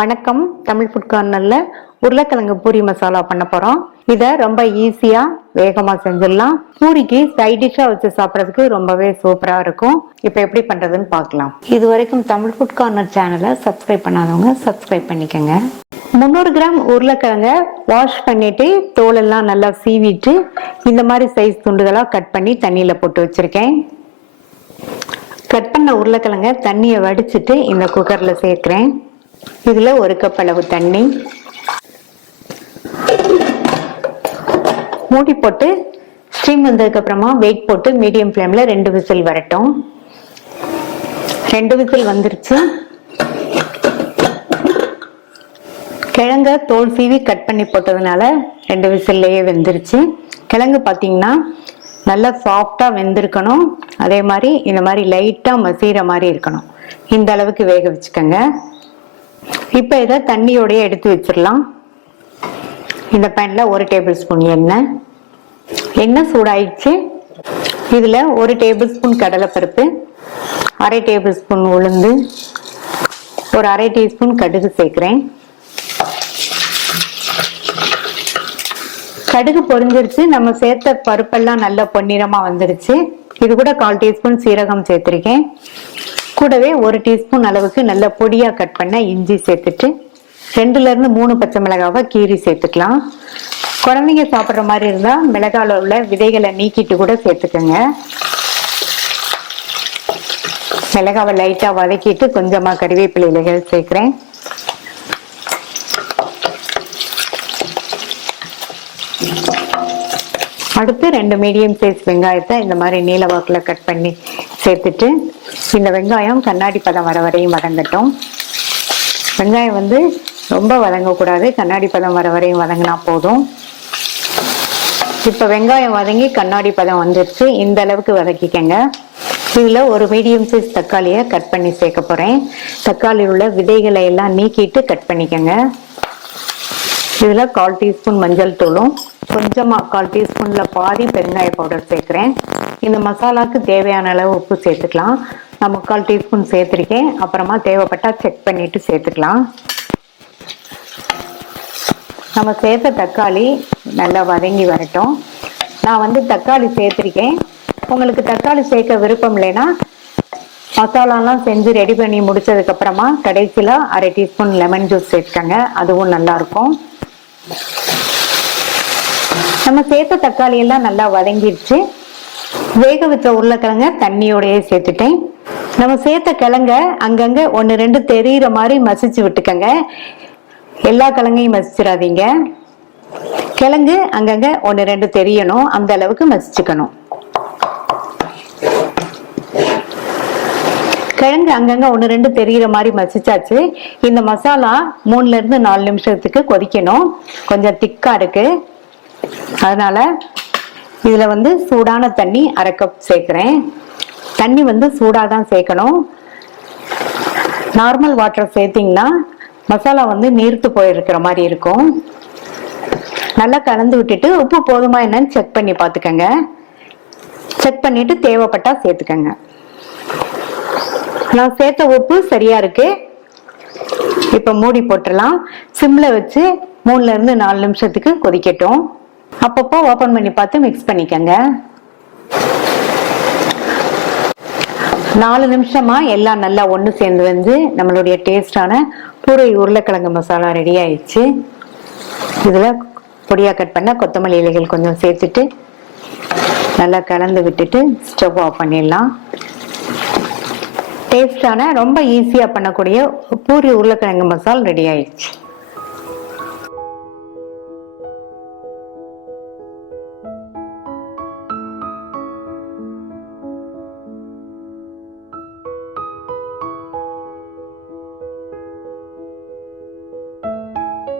வணக்கம். தமிழ் ஃபுட் கார்னர்ல உருளைக்கிழங்கு பூரி மசாலா பண்ண போறோம். இதை ரொம்ப ஈஸியா வேகமா செஞ்சிடலாம். பூரிக்கு சைட் டிஷ்ஷா வச்சு சாப்பிட்றதுக்கு ரொம்பவே சூப்பரா இருக்கும். இப்போ எப்படி பண்றதுன்னு பார்க்கலாம். இது வரைக்கும் தமிழ் ஃபுட் கார்னர் சேனலை சப்ஸ்கிரைப் பண்ணாதவங்க சப்ஸ்கிரைப் பண்ணிக்கோங்க. 300 கிராம் உருளைக்கிழங்க வாஷ் பண்ணிட்டு தோலெல்லாம் நல்லா சீவிட்டு இந்த மாதிரி சைஸ் துண்டுகளா கட் பண்ணி தண்ணியில போட்டு வச்சிருக்கேன். கட் பண்ண உருளைக்கிழங்க தண்ணியை வடிச்சிட்டு இந்த குக்கர்ல சேர்க்கிறேன். இதுல 1 கப் அளவு தண்ணி மூடி போட்டு ஸ்டீம் வந்ததுக்கு அப்புறமா வெயிட் போட்டு மீடியம் ஃப்ளேம்ல 2 விசில் வரட்டும். 2 விசில் வந்துருச்சு. கிழங்க தோல் சீவி கட் பண்ணி போட்டதுனால 2 விசில்லையே வெந்துருச்சு. கிழங்கு பார்த்தீங்கன்னா நல்லா சாஃப்டா வெந்திருக்கணும். அதே மாதிரி இந்த மாதிரி லைட்டா மசீர மாதிரி இருக்கணும். இந்த அளவுக்கு வேக வச்சுக்கோங்க. இப்ப இதை தண்ணியோடய எடுத்து வச்சிடலாம். இந்த பேன்ல 1 டேபிள் ஸ்பூன் எண்ணெய் சூடாயிடுச்சு. இதுல 1 டேபிள் ஸ்பூன் கடலைப்பருப்பு, 1/2 டேபிள் ஸ்பூன் உளுந்து, ஒரு 1/2 டீஸ்பூன் கடுகு சேர்க்கிறேன். கடுகு பொரிஞ்சிருச்சு. நம்ம சேர்த்த பருப்பெல்லாம் நல்ல பொன்னிறமா வந்துருச்சு. இது கூட 1/4 டீஸ்பூன் சீரகம் சேர்த்திருக்கேன். கூடவே 1 டீஸ்பூன் அளவுக்கு நல்ல பொடியா கட் பண்ண இஞ்சி சேர்த்துட்டு 2ல இருந்து 3 பச்சை மிளகாவை கீரி சேர்த்துக்கலாம். குழந்தைங்க சாப்பிட்ற மாதிரி இருந்தா மிளகால உள்ள விதைகளை நீக்கிட்டு கூட சேர்த்துக்கோங்க. மிளகாவை லைட்டா வதக்கிட்டு கொஞ்சமா கறிவேப்பிலை இலைகள் சேர்க்கிறேன். அடுத்து 2 மீடியம் சைஸ் வெங்காயத்தை இந்த மாதிரி நீல வாக்கில் கட் பண்ணி சேர்த்துட்டு இந்த வெங்காயம் கண்ணாடி பதம் வர வரையும் வதங்கட்டும். வெங்காயம் ரொம்ப வதங்கக்கூடாது, கண்ணாடி பதம் வர வரையும் வதங்கினா போதும். இப்போ வெங்காயம் வதங்கி கண்ணாடி பதம் வந்துருச்சு. இந்த அளவுக்கு வதக்கிக்கங்க. இதில் ஒரு மீடியம் சைஸ் தக்காளியை கட் பண்ணி சேர்க்க போகிறேன். தக்காளியில் உள்ள விதைகளை எல்லாம் நீக்கிட்டு கட் பண்ணிக்கங்க. இதில் 1/4 டீஸ்பூன் மஞ்சள் தூளும் கொஞ்சமா 1/4 டீஸ்பூன்ல பாதி பெருங்காய பவுடர் சேர்க்கிறேன். இந்த மசாலாக்கு தேவையான அளவு உப்பு சேர்த்துக்கலாம். நான் 3/4 டீஸ்பூன் சேர்த்திருக்கேன். அப்புறமா தேவைப்பட்டா செக் பண்ணிட்டு சேர்த்துக்கலாம். நம்ம சேர்த்த தக்காளி நல்லா வதங்கி வரட்டும். நான் தக்காளி சேர்த்திருக்கேன். உங்களுக்கு தக்காளி சேர்க்க விருப்பம் இல்லைன்னா மசாலாலாம் செஞ்சு ரெடி பண்ணி முடிச்சதுக்கு அப்புறமா கடைசியில 1/2 டீஸ்பூன் லெமன் ஜூஸ் சேர்த்துக்கங்க. அதுவும் நல்லா இருக்கும். நம்ம சேர்த்த தக்காளி எல்லாம் நல்லா வதங்கிடுச்சு. வேக வச்ச உருளைக்கிழங்க தண்ணியோடய சேர்த்துட்டேன். நம்ம சேர்த்த கிழங்க அங்கங்க 1-2 தெரிகிற மாதிரி மசிச்சு விட்டுக்கங்க. எல்லா கிழங்கையும் மசிச்சிடாதீங்க. கிழங்கு அங்கங்க 1-2 தெரியணும், அந்த அளவுக்கு மசிச்சுக்கணும். கிழங்கு அங்கங்க 1-2 தெரிகிற மாதிரி மசிச்சாச்சு. இந்த மசாலா 3ல இருந்து 4 நிமிஷத்துக்கு கொதிக்கணும். கொஞ்சம் திக்கா இருக்கு. அதனால இதுல சூடான தண்ணி 1/2 கப் சேர்க்கிறேன். தண்ணி சூடாதான் சேர்க்கணும். நார்மல் வாட்டர் சேர்த்தீங்கன்னா மசாலா நீர்த்து போயிருக்கிற மாதிரி இருக்கும். நல்லா கலந்து விட்டுட்டு உப்பு போதுமா என்னன்னு செக் பண்ணி பார்த்துக்கங்க. செக் பண்ணிட்டு தேவைப்பட்டா சேர்த்துக்கங்க. நான் சேர்த்த உப்பு சரியா இருக்கு. இப்ப மூடி போட்டுடலாம். சிம்ல வச்சு 3ல இருந்து 4 நிமிஷத்துக்கு கொதிக்கட்டும். அப்பப்போ ஓபன் பண்ணி பார்த்து மிக்ஸ் பண்ணிக்கங்க. 4 நிமிஷமா எல்லாம் நல்லா ஒன்று சேர்ந்து நம்மளுடைய டேஸ்டான பூரி உருளைக்கிழங்கு மசாலா ரெடி ஆயிடுச்சு. இதுல பொடியா கட் பண்ண கொத்தமல்லி இலைகள் கொஞ்சம் சேர்த்துட்டு நல்லா கலந்து விட்டுட்டு ஸ்டவ் ஆஃப் பண்ணிடலாம். டேஸ்டான ரொம்ப ஈஸியா பண்ணக்கூடிய பூரி உருளைக்கிழங்கு மசாலா ரெடி ஆயிடுச்சு.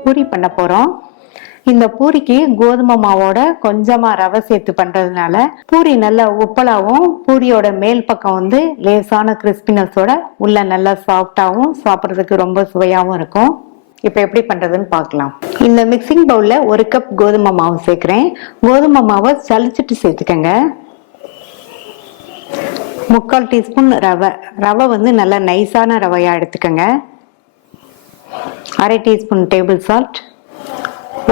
பூரி பண்ண போறோம். இந்த பூரிக்கு கோதுமை மாவோட கொஞ்சமா ரவை சேர்த்து பண்றதுனால பூரி நல்லா உப்பலாவும், பூரியோட மேல் பக்கம் லேசான கிறிஸ்பினஸோட உள்ள நல்லா சாஃப்டாவும் சாப்பிட்றதுக்கு ரொம்ப சுவையாவும் இருக்கும். இப்ப எப்படி பண்றதுன்னு பார்க்கலாம். இந்த மிக்சிங் பவுல்ல 1 கப் கோதுமை மாவு சேர்க்கிறேன். கோதுமை மாவை சலிச்சிட்டு சேர்த்துக்கங்க. 3/4 டீஸ்பூன் ரவை. ரவை நல்லா நைஸான ரவையா எடுத்துக்கங்க. 1/2 டீஸ்பூன் டேபிள் சால்ட்,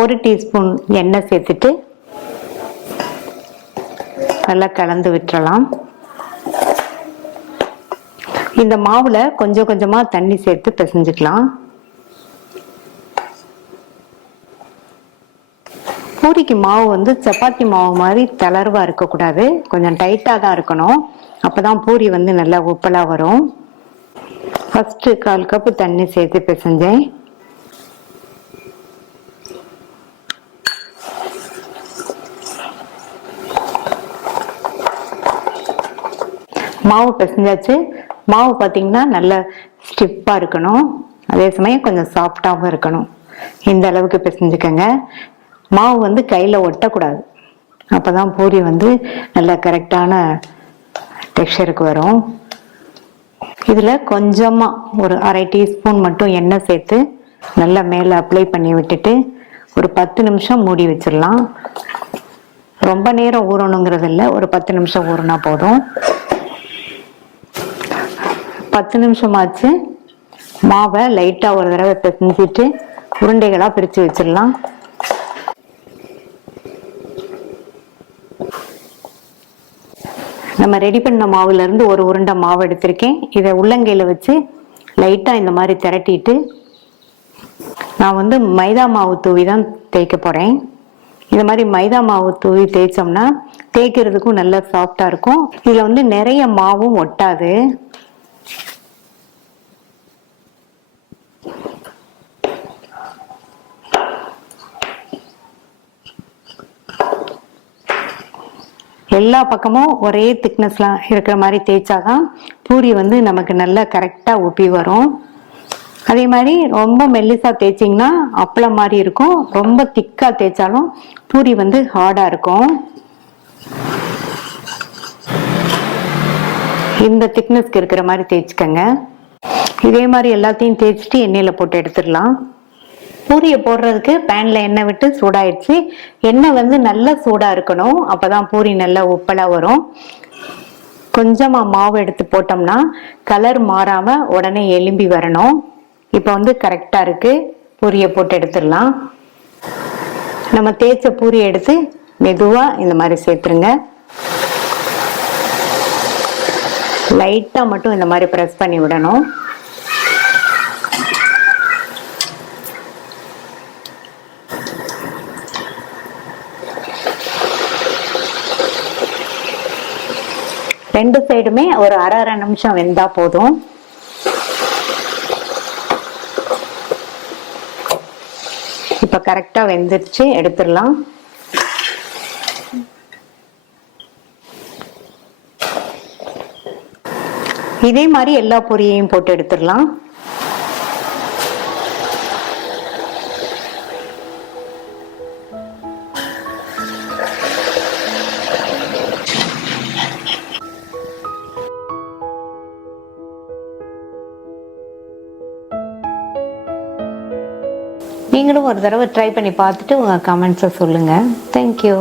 1 டீஸ்பூன் எண்ணெய் சேர்த்துட்டு நல்லா கலந்து விட்டுறலாம். இந்த மாவுல கொஞ்சம் கொஞ்சமா தண்ணி சேர்த்து பிசைஞ்சுக்கலாம். பூரிக்கு மாவு வந்து சப்பாத்தி மாவு மாதிரி தளர்வா இருக்கக்கூடாது, கொஞ்சம் டைட்டாக தான் இருக்கணும். அப்போதான் பூரி வந்து நல்லா உப்பலாக வரும். ஃபர்ஸ்ட் 1/4 கப்பு தண்ணி சேர்த்து பிசைஞ்சேன். மாவு பிசைஞ்சாச்சு. மாவு பார்த்தீங்கன்னா நல்லா ஸ்டிஃபாக இருக்கணும், அதே சமயம் கொஞ்சம் சாஃப்டாகவும் இருக்கணும். இந்த அளவுக்கு பிசைஞ்சுக்கங்க. மாவு வந்து கையில் ஒட்டக்கூடாது, அப்போ தான் பூரி வந்து நல்ல கரெக்டான டெக்ஸ்சருக்கு வரும். இதில் கொஞ்சமாக ஒரு 1/2 டீஸ்பூன் மட்டும் எண்ணெய் சேர்த்து நல்லா மேலே அப்ளை பண்ணி விட்டுட்டு ஒரு 10 நிமிஷம் மூடி வச்சிடலாம். ரொம்ப நேரம் ஊறணுங்கிறது இல்லை, ஒரு 10 நிமிஷம் ஊறினா போதும். 10 நிமிஷமாச்சு. மாவை லைட்டாக ஒரு தடவை பிசைஞ்சிட்டு உருண்டைகளாக பிரித்து வச்சிடலாம். நம்ம ரெடி பண்ண மாவுல இருந்து ஒரு உருண்டை மாவு எடுத்திருக்கேன். இதை உள்ளங்கையில வச்சு லைட்டா இந்த மாதிரி திரட்டிட்டு, நான் வந்து மைதா மாவு தூவி தான் தேய்க்க போறேன். இந்த மாதிரி மைதா மாவு தூவி தேய்ச்சோம்னா தேய்க்கிறதுக்கும் நல்லா சாஃப்டா இருக்கும். இதுல வந்து நிறைய மாவும் ஒட்டாது. எல்லா பக்கமும் ஒரே திக்னஸ்லாம் இருக்கிற மாதிரி தேய்ச்சாதான் பூரி வந்து நமக்கு நல்லா கரெக்டாக உப்பி வரும். அதே மாதிரி ரொம்ப மெல்லிசா தேய்ச்சிங்கன்னா அப்பளம் மாதிரி இருக்கும், ரொம்ப திக்காக தேய்ச்சாலும் பூரி வந்து ஹார்டாக இருக்கும். இந்த திக்னஸ்க்கு இருக்கிற மாதிரி தேய்ச்சிக்கங்க. இதே மாதிரி எல்லாத்தையும் தேய்ச்சிட்டு எண்ணெயில் போட்டு எடுத்துடலாம். பூரியை போடுறதுக்கு பேன்ல எண்ணெய் விட்டு சூடாயிடுச்சு. எண்ணெய் வந்து நல்லா சூடா இருக்கணும், அப்பதான் பூரி நல்லா உப்பலா வரும். கொஞ்சமா மாவு எடுத்து போட்டோம்னா கலர் மாறாம உடனே எலும்பி வரணும். இப்போ வந்து கரெக்டா இருக்கு. பூரியை போட்டு எடுத்துடலாம். நம்ம தேய்ச்ச பூரியை எடுத்து மெதுவா இந்த மாதிரி சேர்த்துருங்க. லைட்டா மட்டும் இந்த மாதிரி பிரஸ் பண்ணி விடணும். ரெண்டு சைடுமே ஒரு அரை நிமிஷம் வெந்தா போதும். இப்ப கரெக்டா வெந்துருச்சு, எடுத்துடலாம். இதே மாதிரி எல்லா பொரியையும் போட்டு எடுத்துடலாம். நீங்களும் ஒரு தடவை ட்ரை பண்ணி பார்த்துட்டு உங்கள் கமெண்ட்ஸை சொல்லுங்கள். தேங்க்யூ.